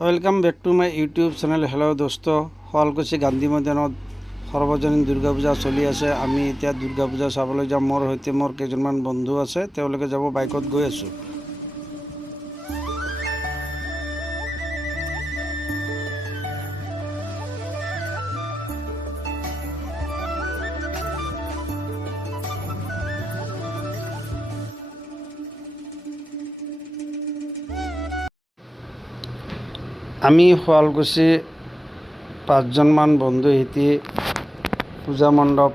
Welcome back to my YouTube channel. Hello' দোস্ত, শুৱালকুছি গান্ধী মৈদানত সৰ্বজনীন দুৰ্গা পূজা চলি আছে। আমি এতিয়া দুৰ্গা পূজা চাবলৈ যাম। মোৰ সৈতে মোৰ কেইজনমান বন্ধু আছে, তেওঁলোকে যাব। বাইকত গৈ আছোঁ। আমি শুৱালকুছি 5জনমান বন্ধু সৈতে পূজা মণ্ডপ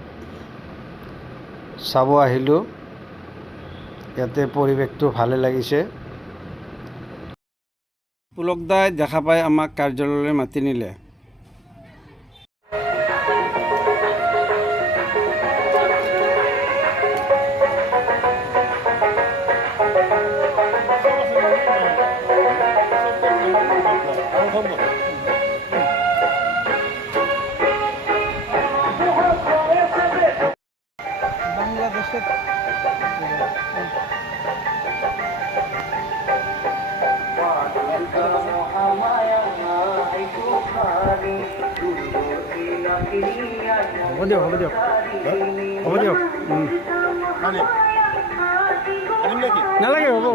চাব আহিলোঁ। ইয়াতে পৰিৱেশটো ভালে লাগিছে। পুলক দাই দেখা পাই আমাক কাৰ্যালয়লৈ মাতি নিলে। বাংলাদেশেৰ হ'ব দিয়ক নালাগে, হ'ব।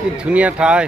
কি ধুনীয়া ঠাই।